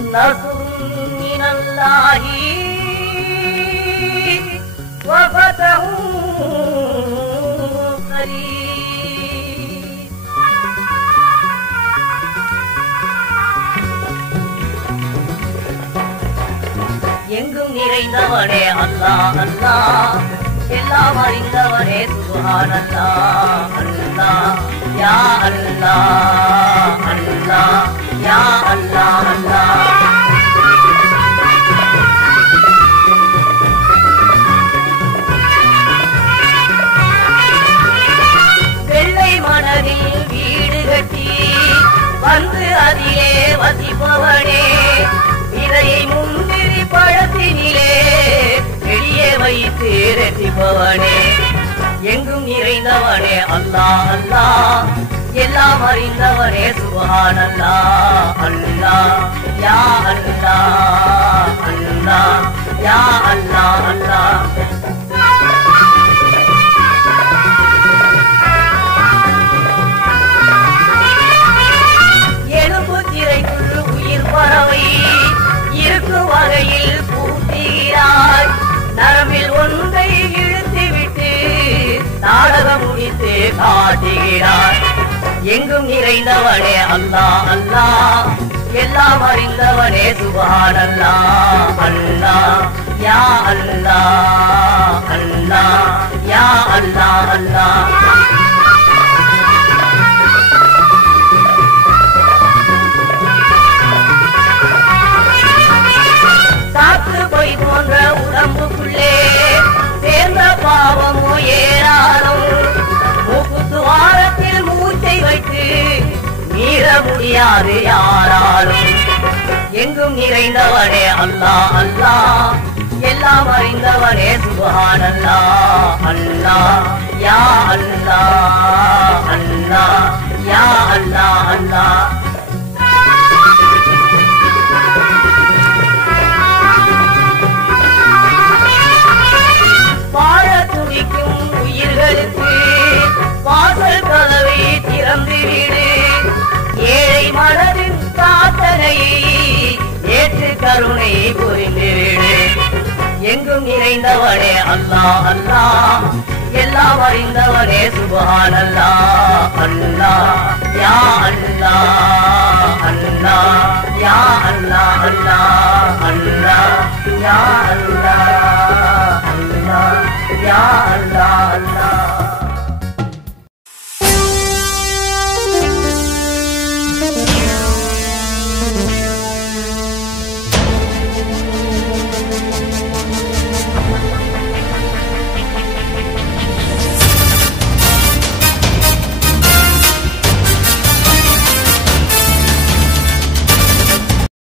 نصر من الله وفتح قريب. எங்கும் நிறைந்தவனே அல்லாஹ் அல்லாஹ், எல்லாம் அறிந்தவனே சுப்ஹானல்லாஹ். அல்லாஹ் யா அல்லாஹ், அல்லாஹ் யா அல்லாஹ், அல்லாஹ். வெள்ளை மணலில் வீடு கட்டி வந்து அதிலே வசிப்பவனே, இதையை முந்திரி பழத்தினிலே வெளியே வைத்து ரசிப்பவனே, எங்கும் நிறைந்தவனே அல்லாஹ் அல்லாஹ், எல்லாம் அறிந்தவனே சுப்ஹானல்லாஹ். அல்லாஹ் யா அல்லாஹ், அல்லாஹ் யா அல்லாஹ், அல்லாஹ். எலும்பு திரைக்குள் உயிர் பறவை இருக்கும் வகையில் பூட்டுகிறாய், நரம்பில் ஒன்றை இழுத்துவிட்டு நாடகம் முடித்து காட்டுகிறாய், எங்கும் நிறைந்தவனே அல்லாஹ் அல்லாஹ், எல்லாம் அறிந்தவனே சுப்ஹானல்லாஹ். அல்லாஹ் யா அல்லாஹ், அல்லாஹ் யா அல்லாஹ், அல்லாஹ். சாத்து பொய் போன்ற உடம்புக்குள்ளே சேர்ந்த பாவமோ ஏராளம், மூக்குத்து வாரத்தில் மூச்சை வைத்து மீற முடியாது யாராலும், எங்கும் நிறைந்தவனே அல்லாஹ் அல்லாஹ், எல்லாம் அறிந்தவனே சுப்ஹானல்லாஹ். அல்லாஹ் யா அல்லாஹ், அல்லாஹ் யா அல்லாஹ், அல்லாஹ். வாழ துடிக்கும் உயிர்களுக்கு வாசல் கதவை திறந்துவிடு, ஏழை மனதின் பிரார்த்தனையை ஏற்று கருணை புரிந்துவிடு, எங்கும் நிறைந்தவனே அல்லாஹ் அல்லாஹ், எல்லாம் அறிந்தவனே சுப்ஹானல்லாஹ். அல்லாஹ் யா அல்லாஹ், அல்லாஹ் யா அல்லாஹ், அல்லாஹ். அல்லாஹ் யா அல்லாஹ், அல்லாஹ் யா அல்லாஹ்.